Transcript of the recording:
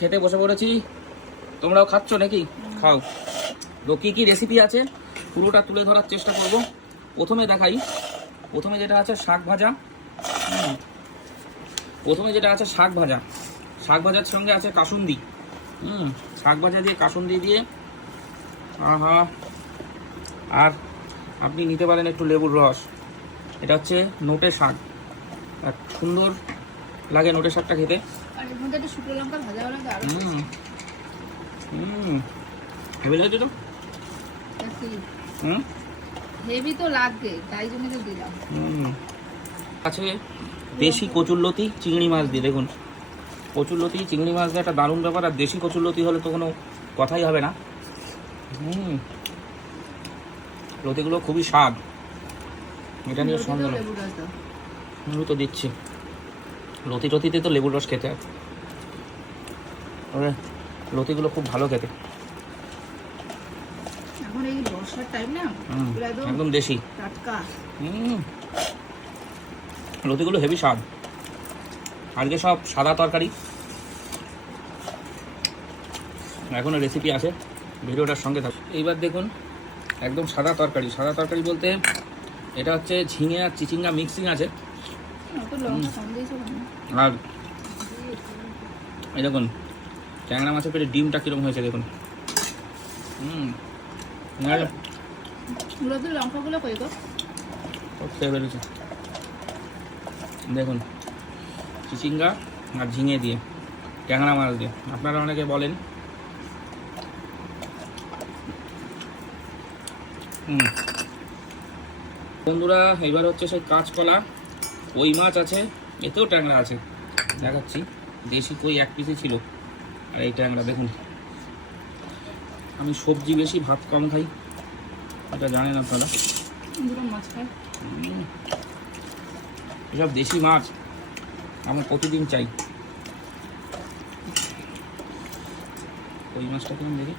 খেতে বসে পড়েছি, তোমরাও খাচ্ছ নাকি? খাও। তো কী কী রেসিপি আছে পুরোটা তুলে ধরার চেষ্টা করব। প্রথমে দেখাই, প্রথমে যেটা আছে শাক ভাজা। প্রথমে যেটা আছে শাক ভাজা, শাক ভাজার সঙ্গে আছে কাসুন্দি। শাক ভাজা দিয়ে কাসুন্দি দিয়ে আহা। আর আপনি নিতে পারেন একটু লেবুর রস। এটা হচ্ছে নোটে শাক, আর সুন্দর লাগে নোটে শাকটা খেতে। হেভি লাগছে তো। হেভি তো লাগবে, তাই জন্য তো দিলাম। আছে দেশি কচুরলতি চিংড়ি মাছ দিয়ে। দেখুন, কচুরলতি চিংড়ি মাছ দিয়ে একটা দারুণ ব্যাপার। আর দেশি কচুরলতি হলে তো কোনো কথাই হবে না। লতিগুলো খুবই স্বাদ, এটা নিয়ে সন্দেহ। আমি তো দিচ্ছি লতিতে তো লেবুর রস খেতে হয়। লতিগুলো খুব ভালো খেতে, এখন এই বর্ষার টাইম না, একদম দেশি টাটকা। লতিগুলো হেভি স্বাদ। আজকে সব সাদা তরকারি, এখনো রেসিপি আছে, ভিডিওটার সঙ্গে থাকুন। এইবার দেখুন একদম সাদা তরকারি। সাদা তরকারি বলতে এটা হচ্ছে ঝিঙে আর চিচিঙ্গা মিক্সিং আছে। আর এই দেখুন ট্যাংরা মাছের পেটে ডিমটা কিরকম হয়েছে দেখুন। লঙ্কাগুলো কই গো? বেরোচ্ছে দেখুন, চিচিঙ্গা আর ঝিঙে দিয়ে, ট্যাংরা মাছ দিয়ে। আপনারা অনেকে বলেন বন্ধুরা। এবার হচ্ছে সেই কাঁচকলা, কই মাছ আছে, এতেও ট্যাংরা আছে, দেখাচ্ছি। দেশি কই এক পিসই ছিল, আর এই ট্যাংরা দেখুন। আমি সবজি বেশি, ভাত কম খাই, এটা জানেন আপনারা। এসব দেশি মাছ আমার প্রতিদিন চাই। কই মাছটা কেমন দেখি।